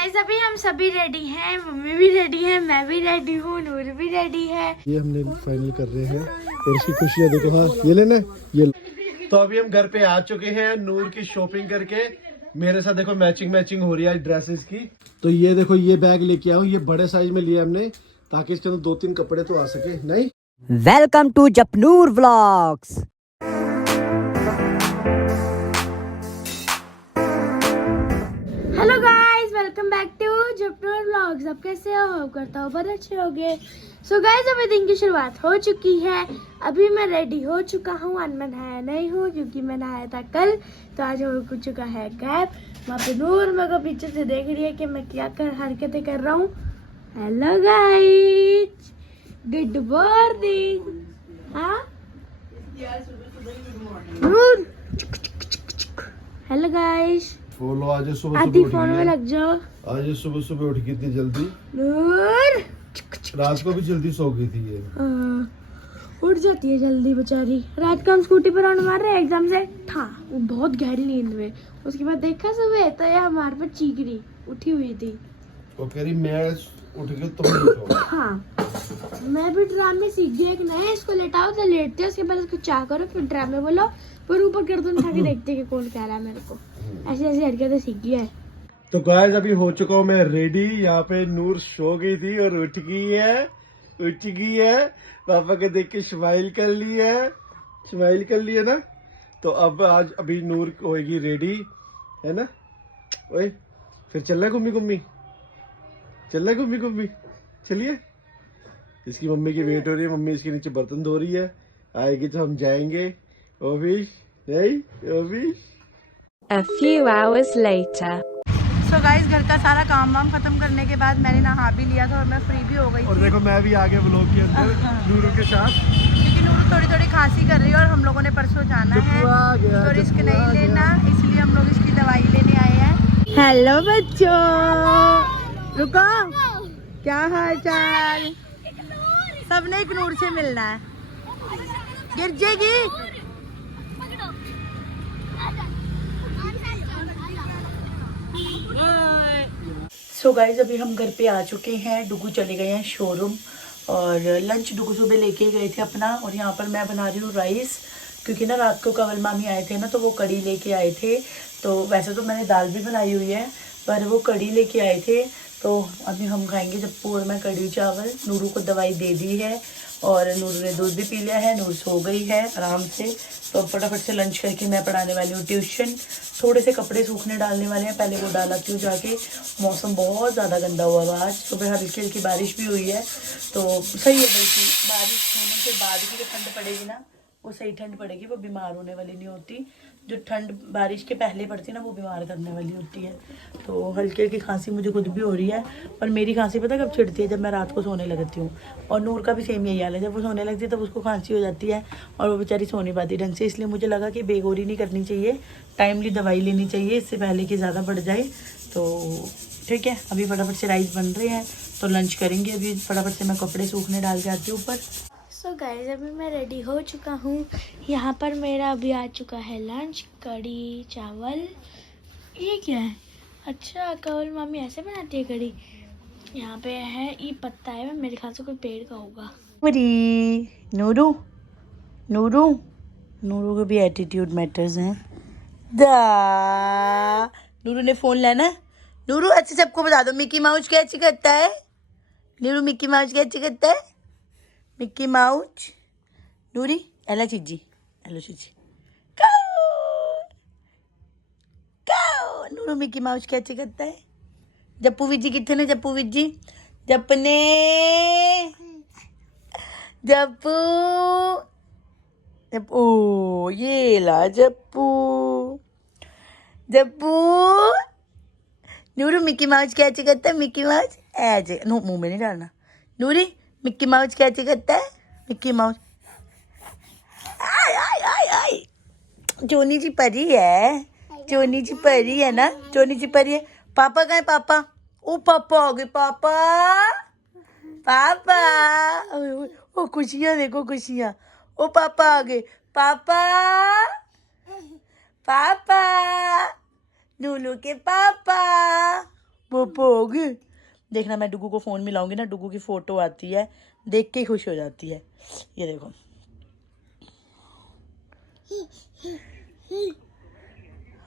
Guys अभी हम सभी रेडी हैं, मम्मी भी रेडी है, मैं भी रेडी हूँ, नूर भी रेडी है। ये हमने फाइनल कर रहे हैं और इसकी खुशी है। देखो, हाँ ये लेना है, ये ले। तो अभी हम घर पे आ चुके हैं नूर की शॉपिंग करके। मेरे साथ देखो मैचिंग मैचिंग हो रही है ड्रेसेस की। तो ये देखो, ये बैग लेके आऊँ, ये बड़े साइज में लिया हमने ताकि इसके अंदर 2-3 कपड़े तो आ सके। नहीं, welcome to Japnoor vlogs. Hello guys, welcome back to Japnoor vlogs. आप कैसे हो? होप करता हूँ बहुत अच्छे होगे। सो गाइस अभी दिन की शुरुआत हो चुकी है। अभी मैं रेडी हो चुका हूँ, आज मैं नहाया नहीं हूँ क्योंकि मैं नहाया था कल, तो आज हो चुका है गैप। वहाँ पे नूर मेरे को पीछे से देख रही है कि मैं क्या हरकतें कर रहा हूँ। Hello guys, good morning. हाँ नूर, हेलो गाइस। बोलो, आज सुबह आधी सुबह फोन में उठ लग जाओ। गई। आज सुबह सुबह उठ गई इतनी जल्दी। नूर रात को भी जल्दी सो गई थी ये। उठ जाती है जल्दी बेचारी। रात को हम स्कूटी पर राउंड मार रहे हैं, एकदम से था वो बहुत गहरी नींद में। उसके बाद देखा सुबह तो ये हमारे पे चीख रही, उठी हुई थी। वो कह रही मैं उठ गई तुम नहीं उठो। हाँ, मैं भी ड्रामे सीख गई कि नहीं, इसको लेटाओ तो लेटते, उसके बाद इसको चाह करो, फिर ड्रामे बोलो, फिर ऊपर गर्दन उठा के देखते कि कौन कह रहा है मेरे को। ऐसी ऐसी हरकतें सीख गई है। तो गाइस अभी हो चुका हूँ मैं रेडी। यहाँ पे नूर सो गई थी और उठ गई है। पापा के देख के स्माइल कर ली है ना। तो अब आज अभी नूर होएगी रेडी, है ना। ओए, फिर चल रहा है घूमी चलिए। इसकी मम्मी की वेट हो रही है, मम्मी इसके नीचे बर्तन धो रही है। आएगी तो हम जाएंगे ऑफिस। नहीं office. A few hours later. So guys घर का सारा काम वाम खत्म करने के बाद मैंने नहा भी लिया था और मैं फ्री भी हो गई और थी। देखो मैं भी आ गया व्लॉग के अंदर नूरू के साथ, क्योंकि नूरू थोड़ी थोड़ी खांसी कर रही है और हम लोगों ने परसों जाना है, आ गया, तो रिस्क जप्पू नहीं आ लेना, गया। इसलिए हम लोग इसकी दवाई लेने आए हैं। हेलो बच्चों, रुको, क्या हाल चाल? सबने एक नूर से मिलना है, गिर जाएगी। सो गाइज अभी हम घर पे आ चुके हैं। डुगू चले गए हैं शोरूम और लंच डुगू सुबह लेके गए थे अपना। और यहाँ पर मैं बना रही हूँ राइस, क्योंकि ना रात को कंवल मामी आए थे ना, तो वो कड़ी लेके आए थे। तो वैसे तो मैंने दाल भी बनाई हुई है, पर वो कड़ी लेके आए थे, तो अभी हम खाएंगे जप्पू और मैं कड़ी चावल। नूरू को दवाई दे दी है और नूरू ने दूध भी पी लिया है। नूरू सो गई है आराम से। तो फटाफट से लंच करके मैं पढ़ाने वाली हूँ ट्यूशन। थोड़े से कपड़े सूखने डालने वाले हैं, पहले वो डाला क्यों जाके। मौसम बहुत ज़्यादा गंदा हुआ है आज, सुबह हल्की हल्की बारिश भी हुई है, तो सही है। बल्कि बारिश होने के बाद की जो ठंड पड़ेगी ना, वो सही ठंड पड़ेगी, वो बीमार होने वाली नहीं होती। जो ठंड बारिश के पहले पड़ती है ना, वो बीमार करने वाली होती है। तो हल्की हल्की खांसी मुझे खुद भी हो रही है, पर मेरी खांसी पता कब छिड़ती है, जब मैं रात को सोने लगती हूँ। और नूर का भी सेम यही हाल है, जब वो सोने लगती है तब उसको खांसी हो जाती है और वो बेचारी सो नहीं पाती ढंग से। इसलिए मुझे लगा कि बेगोरी नहीं करनी चाहिए, टाइमली दवाई लेनी चाहिए, इससे पहले कि ज़्यादा बढ़ जाए। तो ठीक है, अभी फटाफट से राइस बन रहे हैं तो लंच करेंगे। अभी फटाफट से मैं कपड़े सूखने डाल के आती हूँ ऊपर। सो गाइस अभी मैं रेडी हो चुका हूँ। यहाँ पर मेरा अभी आ चुका है लंच, कड़ी चावल। ये क्या है? अच्छा, कंवल मामी ऐसे बनाती है कड़ी। यहाँ पे है ये पत्ता है, मेरे ख्याल से कोई पेड़ का होगा। नूरू नूरू नूरू को भी एटीट्यूड मैटर्स हैं। दा नूरू ने फोन लेना। नूरू अच्छे सबको बता दो, मिकी माउस कैसे करता है? नूरू मिकी माउस कैसे करता है? मिकी माउस नूरी एला चीजी काऊ नूरू मिकी माउस कैसे करता है? जप्पू विजी कितने ने? जप्पू विजी जपने जप्पू जप्पू ओ ये ला जप्पू जप्पू। नूरू मिकी माउस कैसे करता है? मिकी माउस ऐसे नो, मुंह में नहीं डालना। नूरी मिक्की माउस कैसे करता है? मिक्की माउस आय आय आय आय। चोनी जी परी है, चोनी जी परी है ना, चोनी जी परी है। पापा कहाँ है? पापा ओ पापा आ गए, पापा पापा। ओ खुशियाँ देखो, खुशियाँ। ओ पापा आ गए, पापा पापा नूनू के पापा। पापा हो गए। देखना मैं डुगू को फ़ोन मिलाऊंगी ना, डुगू की फ़ोटो आती है, देख के ही खुश हो जाती है। ये देखो,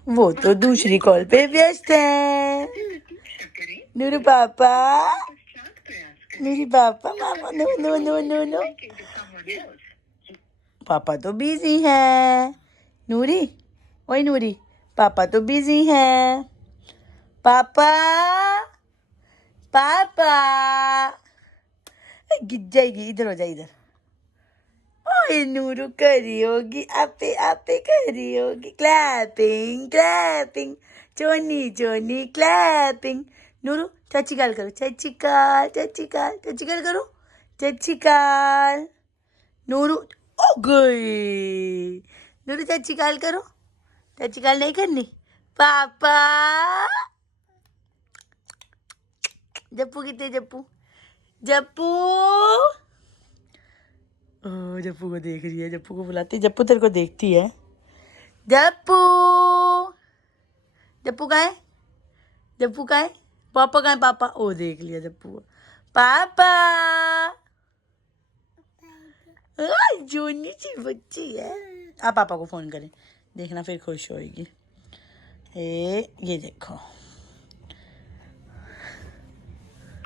वो तो दूसरी कॉल पे व्यस्त है। नूरू पापा, मेरी पापा, मामा, no no no no no, पापा तो बिजी है। नूरी, ओए नूरी, पापा तो बिजी है। पापा, पापा, गिर जाएगी, इधर हो जा, इधर। ओए नूरू करी होगी, आपे आपे करी होगी, क्लैपिंग क्लैपिंग, चोनी चोनी क्लैपिंग। नूरू चाची गाल करो, चाची काल, चाची काल, चाची गाल करो, चाची काल। नूरू ओ गई। नूरू चाची काल करो, चाची काल नहीं करनी। पापा, जप्पू कितने, जप्पू, जप्पू। ओ जप्पू को देख रही है, जप्पू को बुलाती, जप्पू तेरे को देखती है। जप्पू, जप्पू कहाँ है, जप्पू कहाँ है, पापा कहाँ है, पापा। ओ देख लिया जप्पू को। पापा, जोनी सी बच्ची है। आप पापा को फोन करें, देखना फिर खुश होएगी। ये देखो,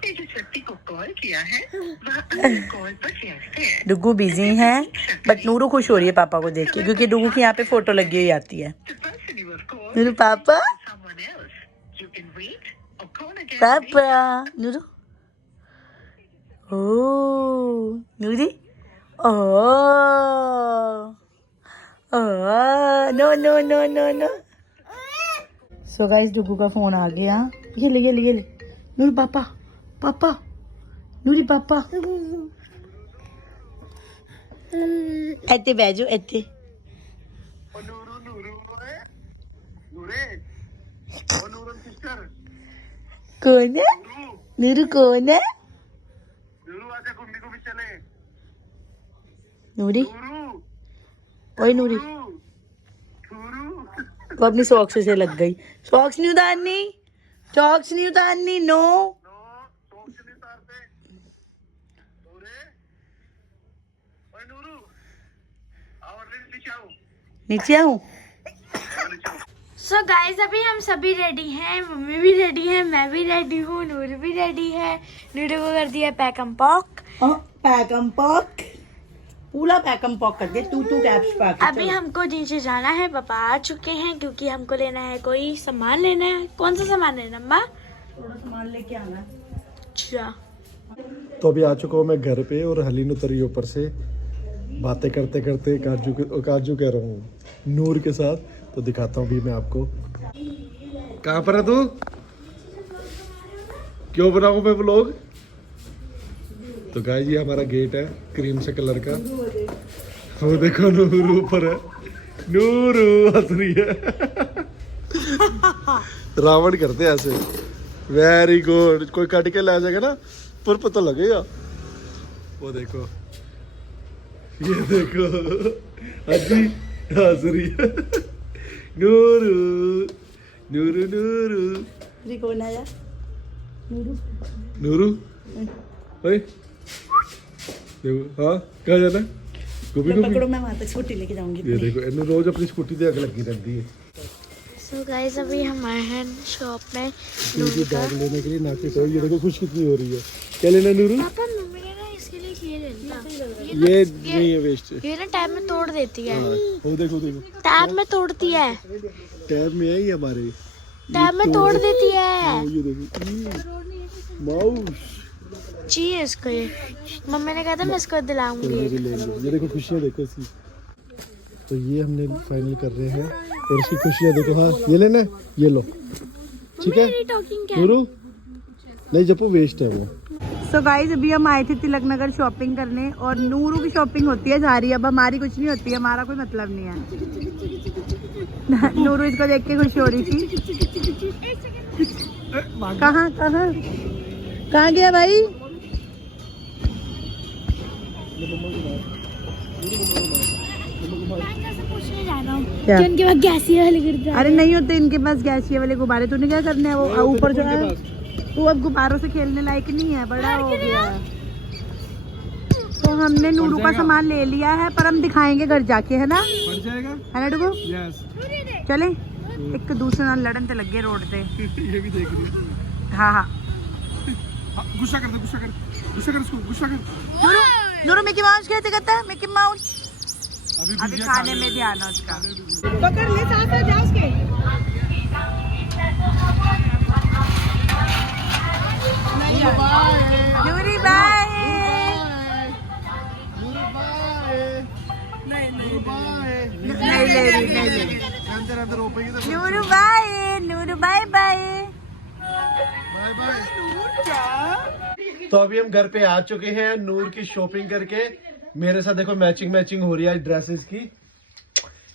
जो व्यक्ति को कॉल किया है वह अन्य कॉल पर व्यस्त है। डुगू बिजी है, बट नूरू खुश हो रही है पापा को देख के, क्योंकि डुगू की यहाँ पे फोटो लगी हुई आती है। The person you have called Nuru पापा, is someone else. You can wait or call again. पापा, नूरू, ओ नूरी, ओ no no no no no. So guys, Dugu का फोन आ गया। ये ले, ये ले, ये ले। नूरू पापा, पापा, नूरी पापा, ਇੱਥੇ ਬਹਿ ਜਾਓ, ਇੱਥੇ। नूरू नूरू ओए, नूरे, ओ नूरन सिस्टर, कौन है नूरू, नूरू? कौन है नूरू आजा घूमने को भी चले। नूरी? नूरू, ओए नूरी, नूरू, वो अपनी सॉक्स से लग गई। सॉक्स नहीं उतारनी, सॉक्स नहीं उतारनी, नो। नो, सोच नहीं तारते। नूरे, ओए नूरू, आओ नीचे आओ, नीचे आऊं? नीचे आओ। सो गाइस अभी हम सभी रेडी हैं, मम्मी भी रेडी है, मैं भी रेडी हूँ, नूर भी रेडी है। नूर को कर दिया पैकम पॉक। पैकम पॉक, पूरा पैकम पॉक कर दे, तू कैप्स पाके। अभी हमको नीचे जाना है, पापा आ चुके हैं क्योंकि हमको लेना है, कोई सामान लेना है। कौन सा सामान लेना अम्मा? थोड़ा सामान लेके आना। अच्छा, तो अभी आ चुका हूँ मैं घर पे, और हलीन उतरी ऊपर से, बातें करते करते काजू कह रहा हूँ नूर के साथ। तो दिखाता हूँ भी मैं आपको। कहाँ पर है तू? क्यों बनाऊँ मैं व्लॉग? तो गाइस ये हमारा गेट है क्रीम से कलर का। वो देखो नूर ऊपर है, नूर हंस रही है। रावण करते हैं ऐसे। Very good. कोई कट के ला जाएगा ना, पर पता लगेगा। वो देखो, ये देखो, अजी हंस रही है। नूरू नूरू नूरू कौन आया? नूरू, ओए देखो, हाँ कहाँ जाना? गोभी गोभी। पकड़ो, मैं वहां तक स्कूटी लेके जाऊंगी। ये देखो, इन्हें रोज अपनी स्कूटी से अग लगी रहती है। सो गाइस अभी हम आए हैं शॉप में इनकी बैग लेने के लिए। नाके तो ये देखो खुश कितनी हो रही है। क्या लेना नूरू? पापा मम्मी ने ना इसके लिए ये ले लिया। ये नहीं है, वेस्ट है। ये ना टैब में तोड़ देती है। हाँ, वो देखो देखो, टैब में तोड़ती है, टैब में है ये हमारे। टैब में तोड़ देती है। हाँ, ये देखो, माउस। चाहिए इसको ये, मम्मी ने कहा था मैं इसको दिलाऊंगी। ले ले। ये देखो खुशियाँ देखो इसकी। तो ये हमने फाइनल कर रहे हैं, और इसकी खुशियाँ देखो। हाँ ये लेना है, ये लो, ठीक है नूरू? नहीं जप्पू, वेस्ट है वो। सो गाइस अभी हम आए थे तिलक नगर शॉपिंग करने, और नूरू की शॉपिंग होती है सारी, अब हमारी कुछ नहीं होती है, हमारा कोई मतलब नहीं है। नूरू इसको देख के खुश हो रही थी। कहाँ कहाँ कहाँ गया भाई? क्या? उनके पास गैसीय वाले गिर अरे नहीं होते इनके पास गैसीय वाले गुब्बारे, तूने क्या करने हैं? वो ऊपर जो है वो अब गुब्बारों से खेलने लायक नहीं है, बड़ा हो गया है। तो हमने नूरू का सामान ले लिया है, पर हम दिखाएंगे घर जाके, है ना? पड़ जाएगा। है ना डुगू? यस। चले एक दूसरे नाल लड़न ते लगे रोड पे। ये भी देख रही है। हाँ हाँ गुस्सा कर उसको, गुस्सा कर। नूरू, नूरू मिकी माउस कैसे करता है? मिकी माउस अभी भुजिया खाने में ध्यान है उसका। पकड़ ले साथ जा उसके। नूरी बाय। नहीं ले रही, नहीं ले रही। Nooru bye, Nooru bye bye. तो अभी हम घर पे आ चुके हैं नूर की शॉपिंग करके। मेरे साथ देखो मैचिंग हो रही है ड्रेसेस की।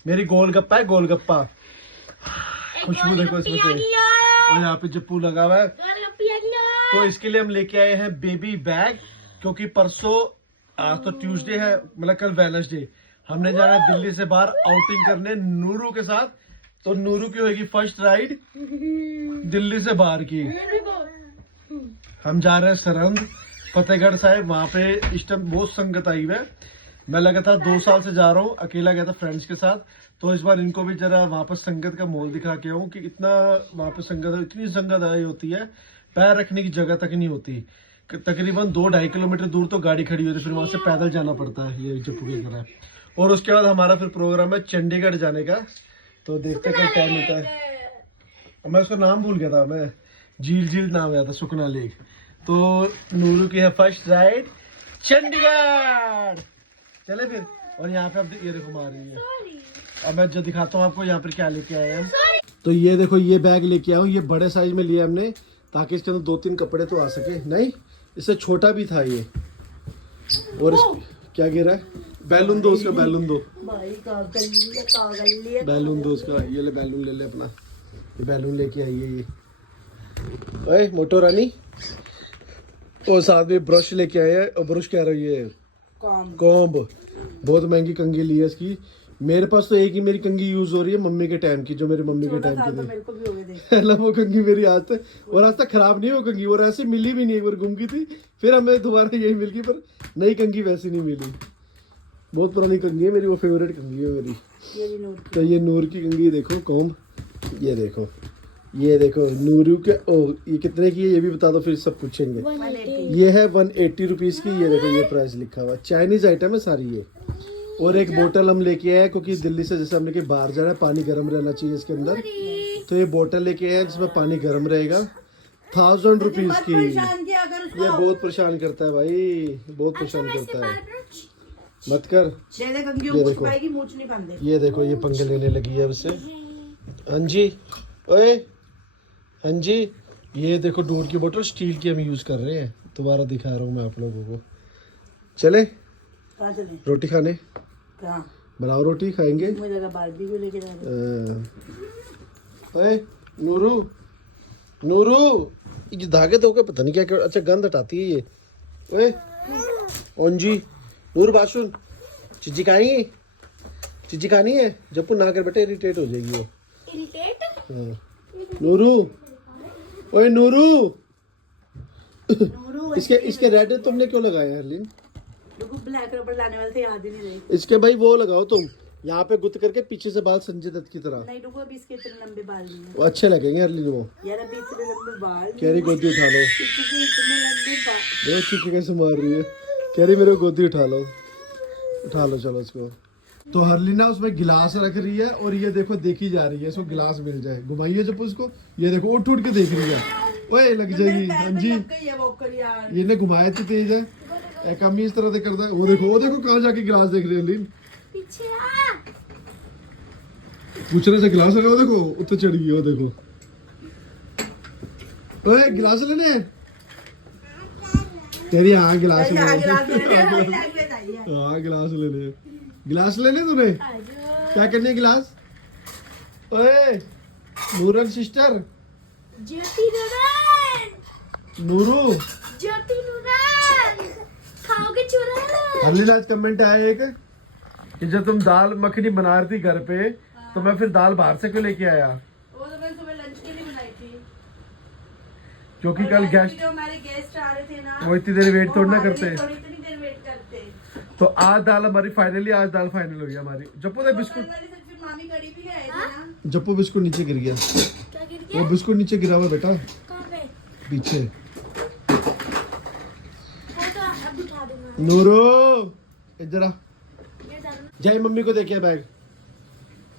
मेरी गोलगप्पा है, गोलगप्पा। खुशबू देखो इसमें से। और यहाँ पे जप्पू लगा हुआ है। तो इसके लिए हम लेके आए हैं बेबी बैग, क्योंकि परसों, आज तो ट्यूसडे है, मतलब कल वेडनेसडे, हमने जाना है दिल्ली से बाहर आउटिंग करने नूरू के साथ। तो नूरू की होगी फर्स्ट राइड दिल्ली से बाहर की। हम जा रहे हैं सरहंद फतेहगढ़ साहिब। वहाँ पे इस टाइम बहुत संगत आई हुई है। मैं लगातार 2 साल से जा रहा हूँ, अकेला गया था फ्रेंड्स के साथ। तो इस बार इनको भी जरा वहाँ पर संगत का मोल दिखा के आऊँ कि इतना वहाँ पे संगत, इतनी संगत आई होती है, पैर रखने की जगह तक नहीं होती। तकरीबन 2-2.5 किलोमीटर दूर तो गाड़ी खड़ी होती है, फिर वहाँ से पैदल जाना पड़ता है, ये जप्पू की तरह। और उसके बाद हमारा फिर प्रोग्राम है चंडीगढ़ जाने का। तो देखते कल टाइम होता है। मैं उसका नाम भूल गया था, मैं झील नाम आया था, सुखना लेक। तो नूरू की है फर्स्ट राइड चंडीगढ़। चले फिर। और यहाँ पे अब ये देखो मार रही है। अब मैं जो दिखाता हूँ आपको यहाँ पर क्या लेके आए हैं। तो ये देखो, ये बैग लेके आया हूँ। ये बड़े साइज में लिया हमने, ताकि इसके अंदर 2-3 कपड़े तो आ सके। नहीं, इससे छोटा भी था ये। और क्या गिरा है? बैलून दो उसका, बैलून दो बैलून दो उसका। ये ले बैलून ले ले अपना। ये बैलून लेके आई है ये। ओए मोटो रानी। और साथ में ब्रश लेके आए हैं। और ब्रश कह रही है कॉम्ब। बहुत महंगी कंघी ली है इसकी। मेरे पास तो एक ही मेरी कंघी यूज हो रही है मम्मी के टाइम की, जो मेरी मम्मी के टाइम की थी। मेरे को भी हो गए ना वो कंघी मेरी आज तक, और आज तक खराब नहीं है वो कंघी। और ऐसे मिली भी नहीं, एक बार गुम की थी, फिर हमें दोबारा यही मिल गई, पर नई कंघी वैसी नहीं मिली। बहुत पुरानी कंघी है मेरी, वो फेवरेट कंघी है मेरी। तो ये नूर की कंघी देखो, कॉम्ब। ये देखो, ये देखो नूरू के। ओ, ये कितने की है ये भी बता दो, फिर सब पूछेंगे। ये है 180 रुपीज की। ये देखो, ये प्राइस लिखा हुआ। चाइनीज आइटम है सारी ये। और एक बोतल हम लेके आए, क्योंकि दिल्ली से जैसे हमने के बाहर जाना है, पानी गर्म रहना चाहिए इसके अंदर। तो ये बोतल लेके आए जिसमें पानी गर्म रहेगा। 1000 रुपीज की। ये बहुत परेशान करता है भाई, बहुत परेशान करता है। मत कर। ये देखो, ये देखो, ये पंगे लेने लगी है उससे। हाँ जी, ओए हाँ जी। ये देखो दूध की बोतल स्टील की हम यूज कर रहे हैं। दोबारा दिखा रहा हूँ मैं आप लोगों को। चले रोटी खाने, बनाओ रोटी, खाएंगे। ओए नूरू, नूरू, ये धागे तो के पता नहीं क्या क्या। अच्छा, गंद हटाती है ये। ओए ओन जी, नूर बाशुन, चिज्जी खाएंगी? चिज्जी खानी है? जब ना कर बेटे, इरिटेट हो जाएगी वो। हाँ। नूरू, ओए नूरू, इसके रेड तुमने क्यों लगाए हरलीन? ब्लैक रबड़ लाने वाले थे, याद ही नहीं रही। इसके भाई वो लगाओ तुम, यहाँ पे गुत्त करके पीछे से बाल संजय दत्त की तरह। नहीं डुगू, अभी इसके इतने लंबे बाल नहीं है। वो अच्छे लगेंगे हरलीन वो। यार अभी इतने लंबे बाल कह रही गोदी उठा लो। इतने लंबे बाल। देखो चीखे कैसे मार रही है। कह रही मेरे को गोदी उठा लो, उठा लो, चलो इसको। तो हरलीना उसमें गिलास रख रही है, और ये देखो देखी जा रही है, इसको गिलास मिल जाए। घुमाइए जब उसको, ये देखो उठ उठ के देख रही है। ओए लग जाएगी। हाँ जी, ये ने घुमाया तो तेज है, एक आदमी इस तरह से करता है। वो देखो कहाँ जाके गिलास देख रही है हरलीन। पूछने से गिलास लगा, देखो उत्ते चढ़ गई। वो देखो, ओए गिलास लेने। तेरी हाँ गिलास लेने। हाँ गिलास लेने, गिलास लेने तूने। क्या करनी है गिलास? ओए नूरन सिस्टर, ज्योति नूरन, नूरू, ज्योति नूरन, खाओगे चूरन? हरलीन आज कमेंट आया एक कि जब तुम दाल मखनी बना रही थी घर पे, तो मैं फिर दाल बाहर से क्यों लेके आया? वो तो मैंने सुबह लंच के लिए बनाई थी। क्योंकि कल गेस्ट जो हमारे गेस्ट आ रहे थे ना, वो इतनी देर वेट थोड़ी ना हमारे करते। लिए थोड़ी इतनी देर वेट करते। तो आज दाल हमारी फाइनली आज दाल फाइनल हो गई हमारी। जप्पू ने बिस्कुट कल वाली सब्जी मामी कड़ी भी ले आए थे ना। जप्पू बिस्कुट नीचे गिर गया। क्या गिर वो बिस्कुट नीचे गिरा हुआ बेटा कहाँ पे? पीछे। वो तो अब उठा दूंगा। नूरो इधर आ, ये डालना। जाए मम्मी को देखे बैग।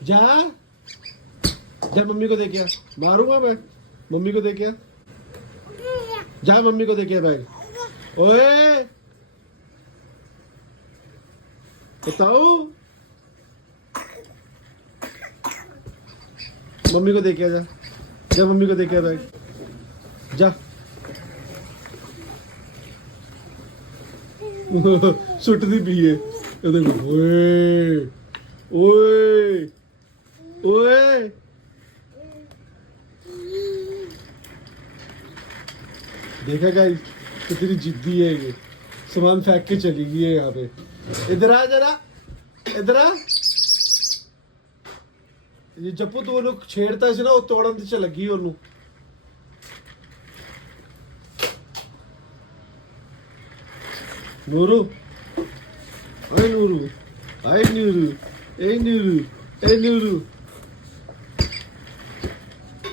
जा जा मम्मी को देखे मारूंगा मैं। मम्मी को देखे जा मम्मी को देखे बैग। ओए बताओ मम्मी को देखे जा। जा मम्मी को देखे बैग जा। सुटती पी है ये देखो। ओए ओए ओए देखा गाइस कितनी जिद्दी है ये। सामान फेंक के चली गई है यहाँ पे। इधर आ जरा, इधर आ। ये जप्पू तो लोग छेड़ता है ना वो तोड़न से लगी ओनू। नूरू आए नूरू आए नूरू ए नूरू ए नूरू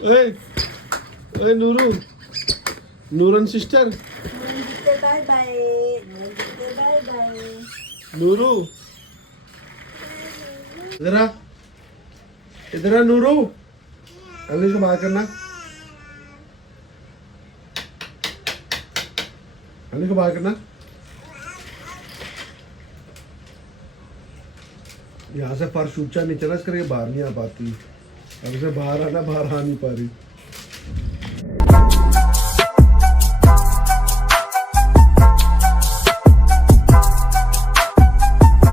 ए ए Nooru Nooran sister bye bye bye bye. Nooru इधर आ, इधर आ नूरू। अली को बाहर करना, अली को बाहर करना। यहाँ से फर्श ऊंचा नहीं चला इसके बाहर नहीं आ पाती। अब से बाहर आना, बाहर आ नहीं पा रही।